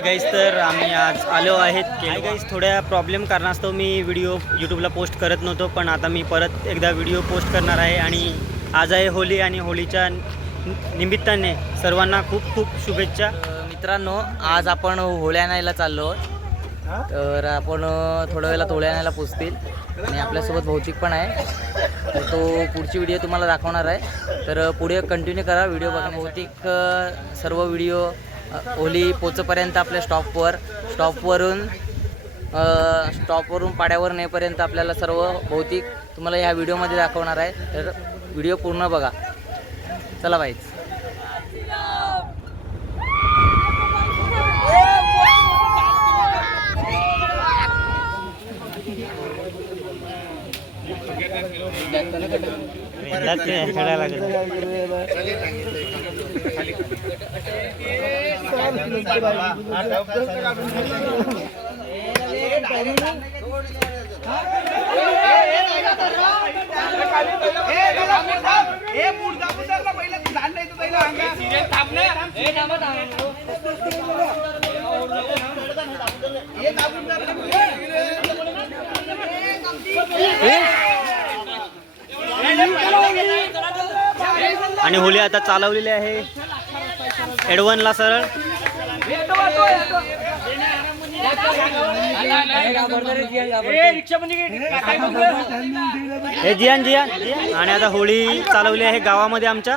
Hi guys, तर आम्ही आज आलो आहेत हाय गाईज. थोड्या प्रॉब्लेम कारणास्तव मी व्हिडिओ यूट्यूबला पोस्ट करत नव्हतो, पण आता मी परत एकदा व्हिडिओ पोस्ट करणार आहे. आणि आज आहे होली आणि होलीच्या निमित्ताने सर्वांना खूप खूप शुभेच्छा. मित्रांनो, आज आपण होळी आणायला चाललो. तर आपण थोड्या वेळेला होळी आणायला पोचतील आणि आपल्यासोबत भौतिक पण आहे. तर तो पुढची व्हिडिओ तुम्हाला दाखवणार आहे. तर पुढे कंटिन्यू करा व्हिडिओ बघा. भौतिक सर्व व्हिडिओ होली पोचेपर्यंत आपल्या स्टॉपवरून पाड्यावर नेपर्यंत आपल्याला सर्व भौतिक तुम्हाला ह्या व्हिडिओमध्ये दाखवणार आहे. तर व्हिडिओ पूर्ण बघा. चला बाईच. आणि होली आता चालवलेली आहे एडवनला सरळ. हे जियान आणि आता होळी चालवली आहे गावामध्ये आमच्या.